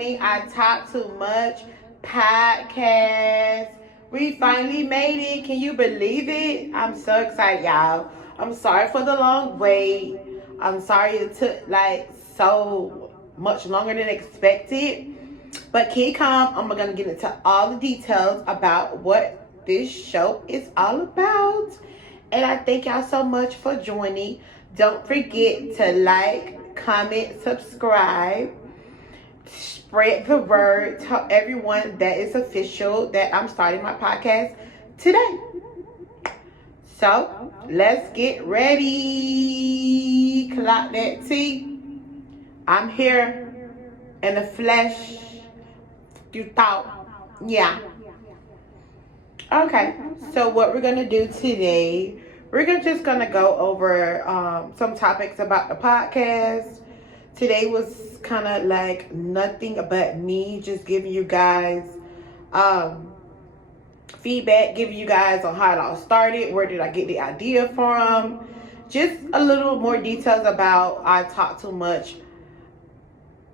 I Talk Too Much podcast. We finally made it. Can you believe it? I'm so excited, y'all. I'm sorry for the long wait. I'm sorry it took like so much longer than expected. But keep calm. I'm gonna get into all the details about what this show is all about. And I thank y'all so much for joining. Don't forget to like, comment, subscribe, spread the word, tell everyone that it's official that I'm starting my podcast today. So let's get ready. Clock that T. I'm here in the flesh. You thought, yeah. Okay, so what we're gonna do today, just gonna go over some topics about the podcast. Today was kind of like nothing but me just giving you guys feedback, giving you guys on how it all started, where did I get the idea from, just a little more details about I Talk Too Much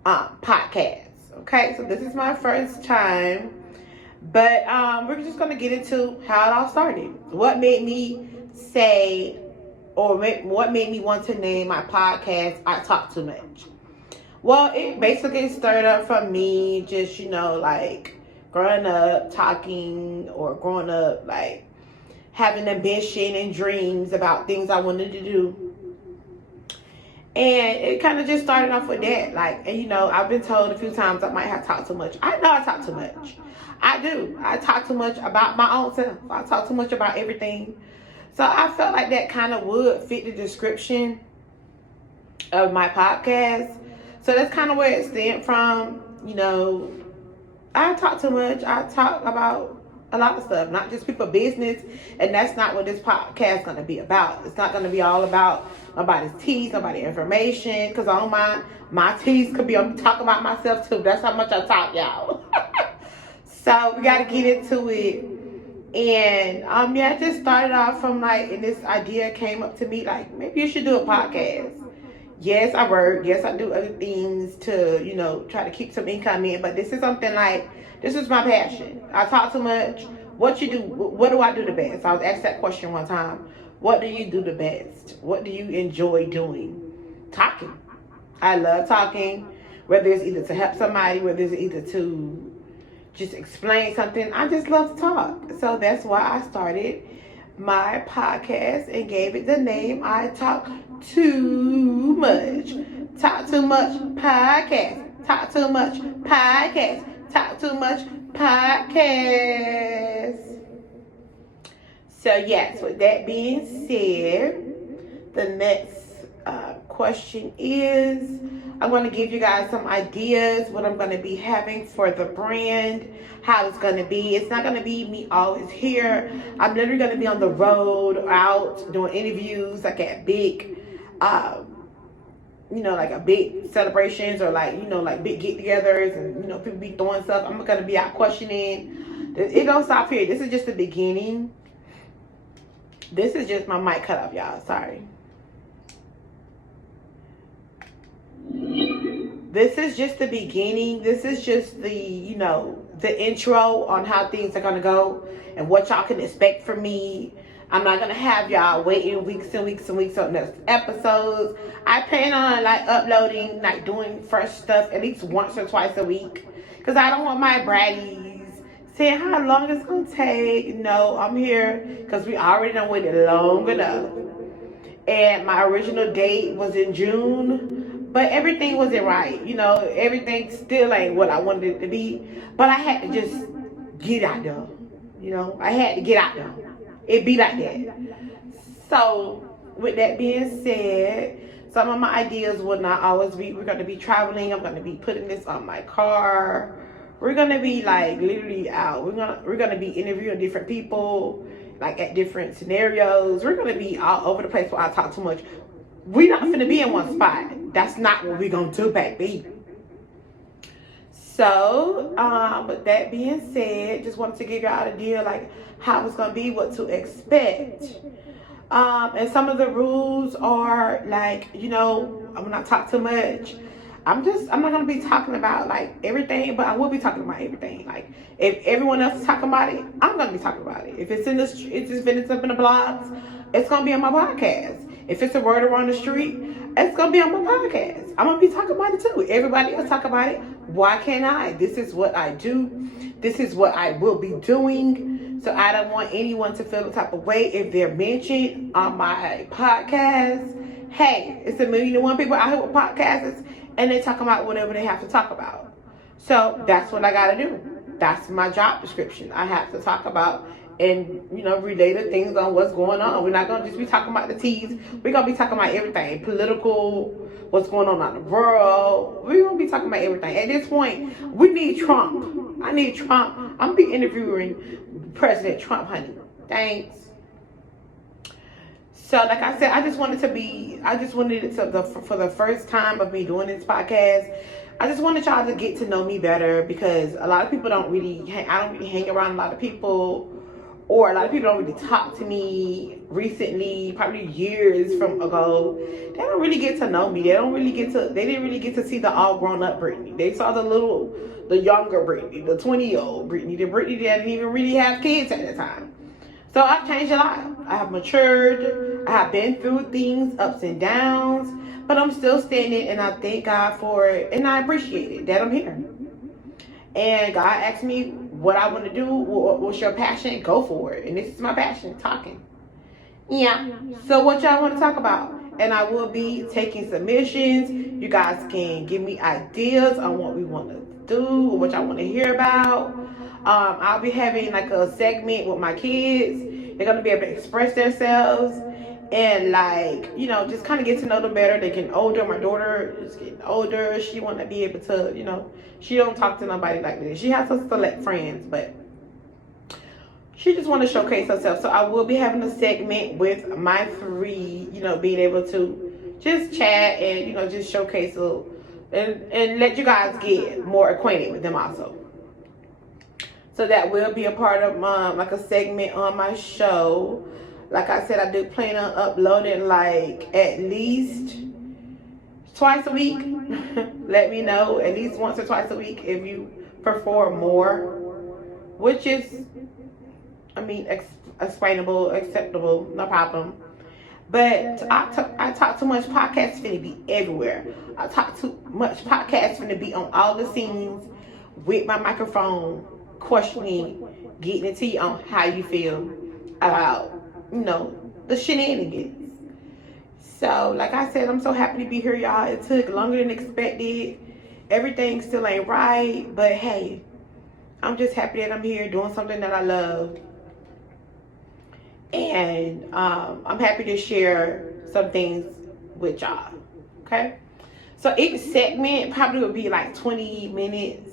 podcast. Okay, so this is my first time, but we're just gonna get into how it all started. What made me say, or what made me want to name my podcast I Talk Too Much? Well, it basically started up from me just, like growing up talking, or growing up like having ambition and dreams about things I wanted to do. And it kind of just started off with that. Like, and I've been told a few times I might have talked too much. I know I talk too much. I do. I talk too much about my own self. I talk too much about everything. So I felt like that kind of would fit the description of my podcast. So that's kind of where it stemmed from. I talk too much. I talk about a lot of stuff, not just people business, and that's not what this podcast is going to be about. It's not going to be all about nobody's teas, nobody's information, because I don't mind my teas could be on talk about myself too. That's how much I talk, y'all. So we got to get into it. And I just started off from like, and this idea came up to me like, maybe you should do a podcast. Yes, I work. Yes, I do other things to, try to keep some income in. But this is something like, this is my passion. I talk too much. What you do? What do I do the best? I was asked that question one time. What do you do the best? What do you enjoy doing? Talking. I love talking. Whether it's either to help somebody, whether it's either to just explain something. I just love to talk. So that's why I started my podcast and gave it the name I Talk Too Much. Talk Too Much Podcast. Talk Too Much Podcast. Talk Too Much Podcast. So yes, with that being said, the next question is, I'm going to give you guys some ideas what I'm going to be having for the brand, how it's going to be. It's not going to be me always here. I'm literally going to be on the road, out doing interviews, like at big like a big celebrations, or like big get-togethers, and people be throwing stuff. I'm going to be out questioning. It don't stop here. This is just the beginning. This is just my mic cut off, y'all. Sorry. This is just the beginning. This is just the, the intro on how things are going to go and what y'all can expect from me. I'm not going to have y'all waiting weeks and weeks and weeks on next episodes. I plan on like uploading, like doing fresh stuff at least once or twice a week. Because I don't want my bratties saying how long it's going to take. No, I'm here because we already done waited long enough. And my original date was in June. But everything wasn't right. Everything still ain't what I wanted it to be. But I had to just get out there. I had to get out there. It be like that. So, with that being said, some of my ideas will not always be, we're going to be traveling. I'm going to be putting this on my car. We're going to be like literally out. We're going to be interviewing different people, like at different scenarios. We're going to be all over the place where I talk too much. We're not going to be in one spot. That's not what we're going to do, baby. So, with that being said, just wanted to give y'all an idea like how it's going to be, what to expect. And some of the rules are like, I'm not talk too much. I'm not gonna be talking about like everything, but I will be talking about everything. Like if everyone else is talking about it, I'm gonna be talking about it. If it's in the if it's up in the blogs, it's gonna be on my podcast. If it's a word around the street, it's gonna be on my podcast. I'm gonna be talking about it too. Everybody else talk about it. Why can't I? This is what I do. This is what I will be doing. So I don't want anyone to feel the type of way if they're mentioned on my podcast. Hey, it's 1,000,001 people out here with podcasts, and they talk about whatever they have to talk about. So that's what I gotta do. That's my job description. I have to talk about and related things on what's going on. We're not gonna just be talking about the T's. We're gonna be talking about everything, political, what's going on in the world. We're gonna be talking about everything. At this point, we need Trump. I need Trump. I'm gonna be interviewing President Trump, honey. Thanks. So, like I said, I just wanted it to, for the first time of me doing this podcast, I just wanted y'all to get to know me better, because a lot of people I don't really hang around a lot of people, or a lot of people don't really talk to me recently, probably years from ago. They don't really get to know me. They didn't really get to see the all grown up Brittany. They saw the younger Brittany, the 20-year-old Brittany, the Brittany that didn't even really have kids at the time. So I've changed a lot. I have matured. I have been through things, ups and downs, but I'm still standing, and I thank God for it, and I appreciate it that I'm here. And God asked me what I want to do. What's your passion? Go for it. And this is my passion, talking. Yeah. So what y'all want to talk about? And I will be taking submissions. You guys can give me ideas on what we want to do, or what y'all want to hear about. I'll be having like a segment with my kids. They're going to be able to express themselves and just kind of get to know them better. They're getting older. My daughter is getting older. She want to be able to, she don't talk to nobody like this. She has some select friends, but she just want to showcase herself. So I will be having a segment with my three, being able to just chat and, just showcase and let you guys get more acquainted with them also. So that will be a part of like a segment on my show. Like I said, I do plan on uploading at least twice a week. Let me know, at least once or twice a week if you prefer more, which is, explainable, acceptable, no problem. But I talk too much. Podcasts finna be everywhere. I talk too much. Podcasts finna be on all the scenes with my microphone, questioning, getting into you on how you feel about, the shenanigans. So, like I said, I'm so happy to be here, y'all. It took longer than expected. Everything still ain't right, but hey, I'm just happy that I'm here doing something that I love. And I'm happy to share some things with y'all, okay? So each segment probably would be like 20 minutes,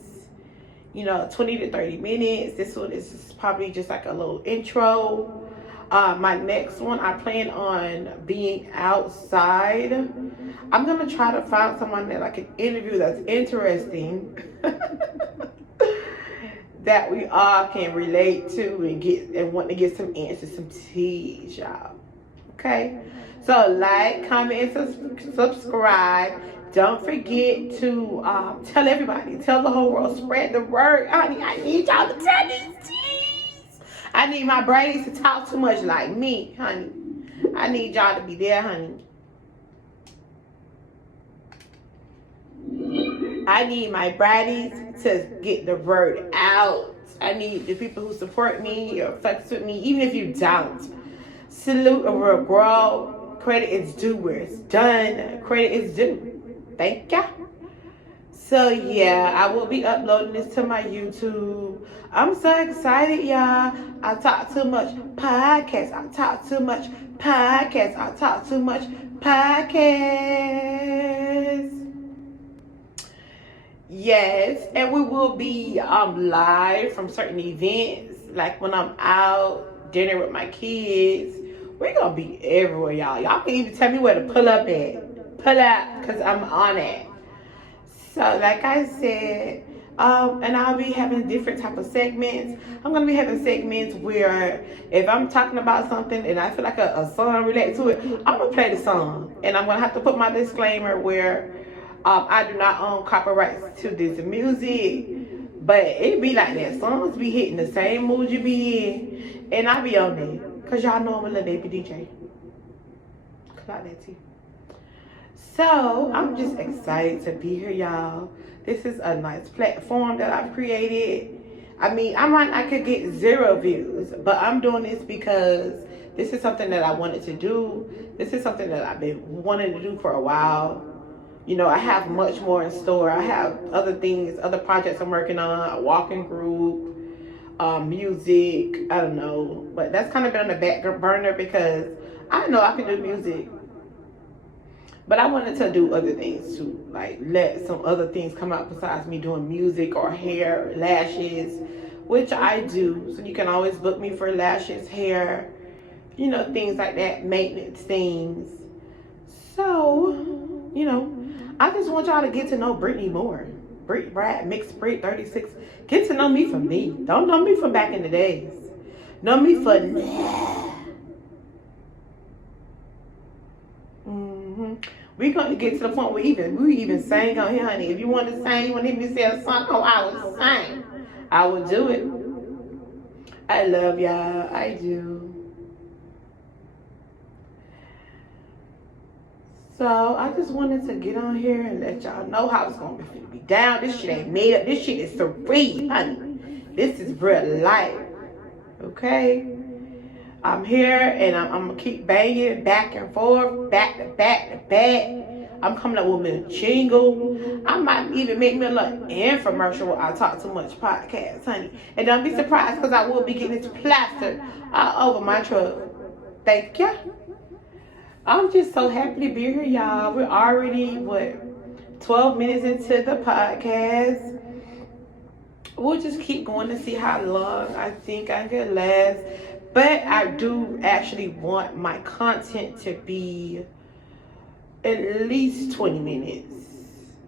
20 to 30 minutes. This one is probably just like a little intro. My next one, I plan on being outside. I'm going to try to find someone that I can interview that's interesting, that we all can relate to and want to get some answers, some teas, y'all. Okay? So like, comment, and subscribe. Don't forget to tell everybody, tell the whole world, spread the word. Honey, I need y'all to tell these teas. I need my braids to talk too much like me, honey. I need y'all to be there, honey. I need my braids to get the word out. I need the people who support me or flex with me, even if you don't. Salute a real girl. Credit is due where it's done. Credit is due. Thank ya. So yeah, I will be uploading this to my YouTube. I'm so excited, y'all. I talk too much podcast. I talk too much podcast. I talk too much podcast. Yes, and we will be live from certain events, like when I'm out dinner with my kids. We're gonna be everywhere, y'all. Y'all can even tell me where to pull up at. Pull up, because I'm on it. So like I said, and I'll be having different type of segments. I'm going to be having segments where if I'm talking about something and I feel like a song related to it, I'm going to play the song. And I'm going to have to put my disclaimer where I do not own copyrights to this music, but it be like that. Songs be hitting the same mood you be in, and I be on there. Cause y'all know I'm a little baby DJ. Clock that too. So I'm just excited to be here, y'all. This is a nice platform that I've created. I mean, I could get 0 views, but I'm doing this because this is something that I wanted to do. This is something that I've been wanting to do for a while. You know, I have much more in store. I have other things, other projects I'm working on, a walking group, music, I don't know. But that's kind of been on the back burner because I know I can do music. But I wanted to do other things too, like let some other things come out besides me doing music or hair, lashes, which I do. So you can always book me for lashes, hair, you know, things like that, maintenance things. So, you know, I just want y'all to get to know Brittany more. Brit Brad, Mixed Brit 36. Get to know me for me. Don't know me from back in the days. Know me for now. We're going to get to the point where we even sang on here, honey. If you want to sing, you want to hear me say a song, oh, I would sing. I would do it. I love y'all. I do. So I just wanted to get on here and let y'all know how it's going to be down. This shit ain't made up. This shit is surreal, honey. This is real life. Okay? I'm here and I'm going to keep banging back and forth, back to back to back. I'm coming up with a jingle. I might even make me a little infomercial where I talk too much podcast, honey. And don't be surprised because I will be getting this plastered all over my truck. Thank you. I'm just so happy to be here, y'all. We're already, 12 minutes into the podcast. We'll just keep going to see how long I think I can last. But I do actually want my content to be at least 20 minutes.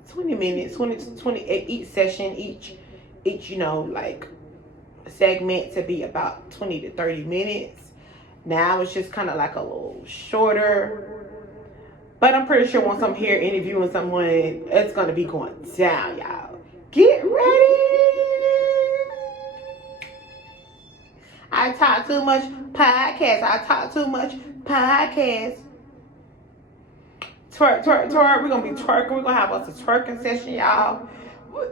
20 minutes, 20 to 20, each session, each, you know, like segment to be about 20 to 30 minutes. Now it's just kind of like a little shorter. But I'm pretty sure once I'm here interviewing someone, it's going to be going down, y'all. Get ready. I talk too much podcast. Twerk. We're going to be twerking. We're going to have us a twerking session, y'all.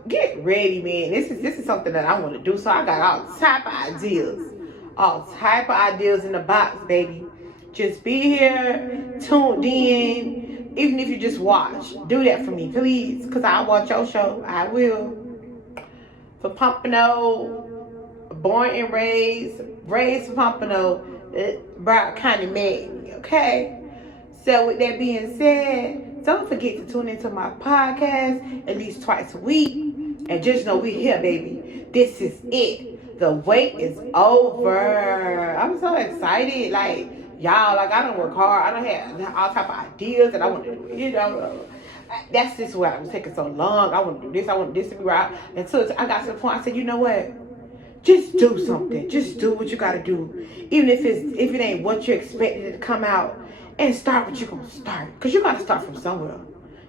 Get ready, man. This is something that I want to do. So I got all type of ideas. All type of ideas in the box, baby. Just be here, tuned in. Even if you just watch, do that for me, please. Because I'll watch your show. I will. For Pompano, born and raised for Pompano, Broward County made me, okay? So with that being said, don't forget to tune into my podcast at least twice a week. And just know we're here, baby. This is it. The wait is over. I'm so excited. Like, y'all, like, I don't work hard. I don't have all type of ideas that I want to do. You know, that's just why I was taking so long. I want to do this. I want this to be right. Until I got to the point, I said, you know what? Just do something. Just do what you got to do. Even if it ain't what you expected it to come out. And start what you're going to start. Because you got to start from somewhere.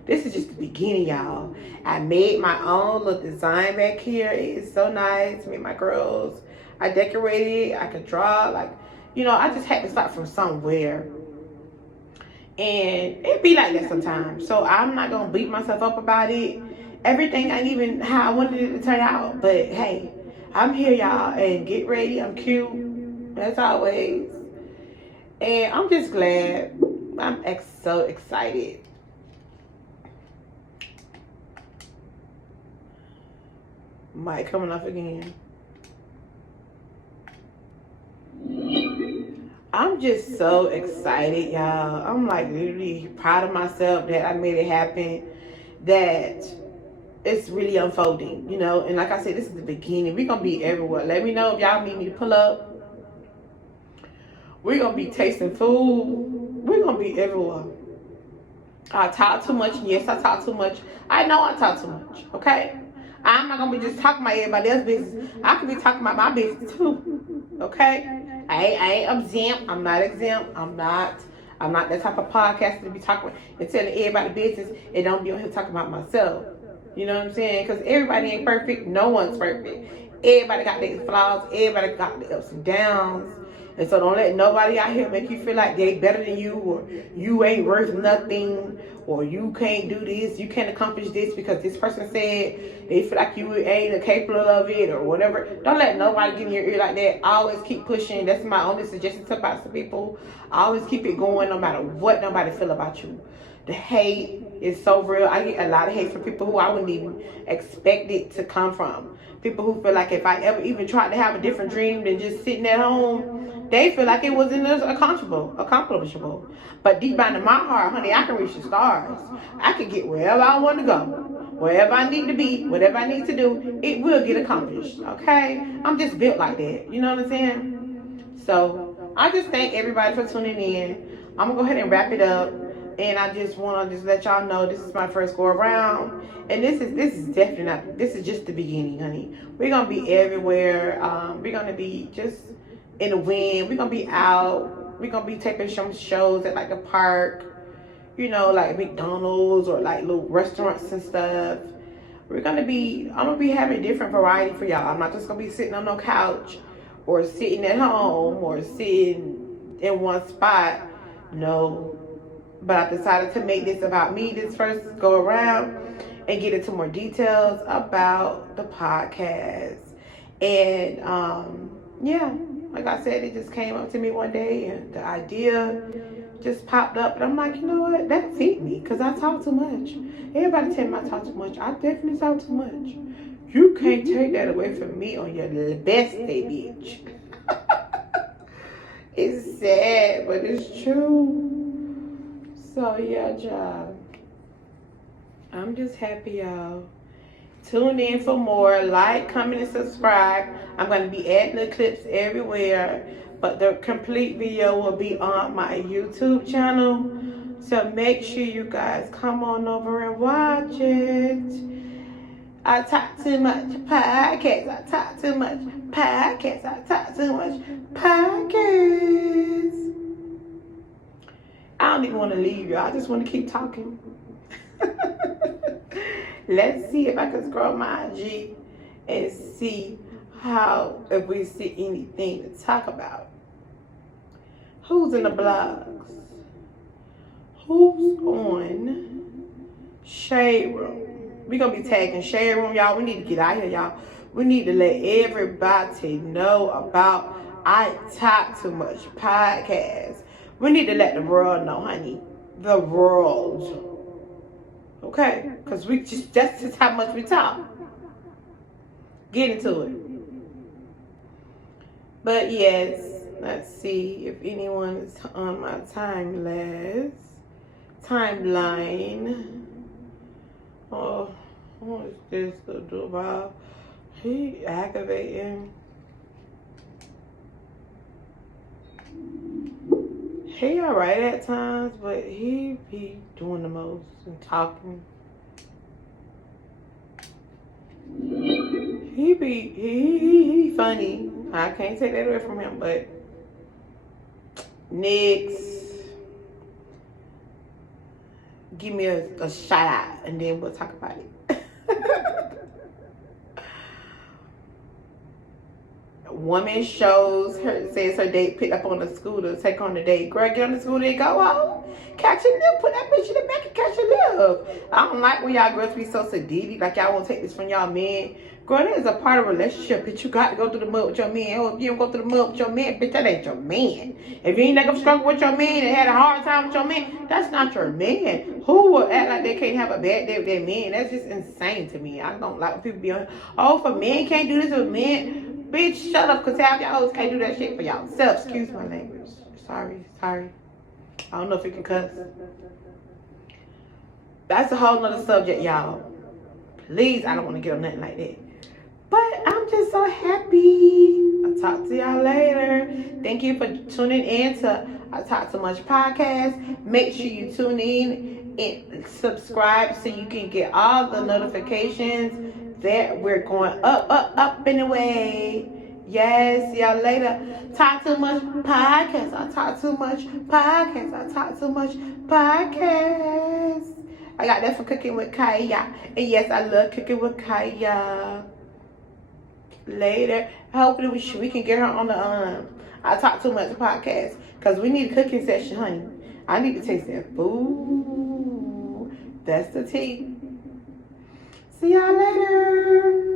This is just the beginning, y'all. I made my own little design back here. It's so nice. Me and my girls. I decorated. I could draw. Like, you know, I just had to start from somewhere. And it be like that sometimes. So I'm not going to beat myself up about it. Everything ain't even how I wanted it to turn out. But hey, I'm here, y'all. And get ready. I'm cute. As always. And I'm just glad. I'm so excited. Mic coming off again. I'm just so excited, y'all. I'm like literally proud of myself that I made it happen. That it's really unfolding, you know. And like I said, this is the beginning. We're going to be everywhere. Let me know if y'all need me to pull up. We're going to be tasting food. We're going to be everywhere. I talk too much. Yes, I talk too much. I know I talk too much, okay? I'm not going to be just talking about everybody else's business. I could be talking about my business too, okay? I ain't exempt. I'm not exempt. I'm I'm not that type of podcaster to be talking and telling everybody business and don't be on here talking about myself. You know what I'm saying? Because everybody ain't perfect. No one's perfect. Everybody got their flaws. Everybody got their ups and downs. And so don't let nobody out here make you feel like they better than you, or you ain't worth nothing, or you can't do this, you can't accomplish this because this person said they feel like you ain't capable of it or whatever. Don't let nobody get in your ear like that. Always keep pushing. That's my only suggestion to about some people. Always keep it going no matter what nobody feel about you. The hate is so real. I get a lot of hate from people who I wouldn't even expect it to come from. People who feel like if I ever even tried to have a different dream than just sitting at home, they feel like it wasn't accomplishable. But deep down in my heart, honey, I can reach the stars. I can get wherever I want to go. Wherever I need to be, whatever I need to do, it will get accomplished, okay? I'm just built like that, you know what I'm saying? So, I just thank everybody for tuning in. I'm going to go ahead and wrap it up. And I just want to let y'all know this is my first go around. And this is definitely not, this is just the beginning, honey. We're going to be everywhere. We're going to be just in the wind. We're going to be out. We're going to be taping some shows at like the park, you know, like McDonald's or like little restaurants and stuff. I'm going to be having different variety for y'all. I'm not just going to be sitting on no couch or sitting at home or sitting in one spot. No. But I decided to make this about me this first go around and get into more details about the podcast. And yeah, like I said, it just came up to me one day and the idea just popped up. And I'm like, you know what? That fit me because I talk too much. Everybody tell me I talk too much. I definitely talk too much. You can't take that away from me on your best day, bitch. It's sad, but it's true. So yeah, y'all. I'm just happy, y'all. Tune in for more. Like, comment, and subscribe. I'm going to be adding the clips everywhere. But the complete video will be on my YouTube channel. So make sure you guys come on over and watch it. I talk too much podcast. I talk too much podcast. I talk too much podcast. I don't even want to leave you. I just want to keep talking. Let's see if I can scroll my IG and see if we see anything to talk about. Who's in the blogs? Who's on Shade Room? We're going to be tagging Shade Room, y'all. We need to get out here, y'all. We need to let everybody know about I Talk Too Much podcast. We need to let the world know, honey. The world. Okay? Because that's just how much we talk. Get into it. But yes, let's see if anyone is on my timeline. Oh, what is this to do about? He activating. He alright at times, but he be doing the most and talking. He funny. I can't take that away from him, but next, give me a shout out and then we'll talk about it. Woman says her date picked up on the scooter, take on the date. Girl, get on the scooter and go out. Catch a lip, put that bitch in the back and catch a lip. I don't like when y'all girls be so sadistic, like y'all won't take this from y'all men. Girl, that is a part of a relationship, bitch. You got to go through the mud with your man. Oh, if you don't go through the mud with your man, bitch, that ain't your man. If you ain't like struggle with your man and had a hard time with your man, that's not your man. Who will act like they can't have a bad day with their man? That's just insane to me. I don't like when people be on, oh, if a man can't do this with a man. Bitch, shut up, because half y'all hoes can't do that shit for y'all self. Excuse my language. Sorry. I don't know if you can cuss. That's a whole nother subject, y'all. Please, I don't want to get on nothing like that. But I'm just so happy. I'll talk to y'all later. Thank you for tuning in to I Talk Too Much podcast. Make sure you tune in and subscribe so you can get all the notifications that we're going up and away. Yes, see y'all later. Talk too much podcast. I talk too much podcast. I talk too much podcast. I got that for cooking with Kaya. And yes, I love cooking with Kaya. Later. Hopefully we can get her on the I talk too much podcast. Because we need a cooking session, honey. I need to taste that food. That's the tea. See y'all later.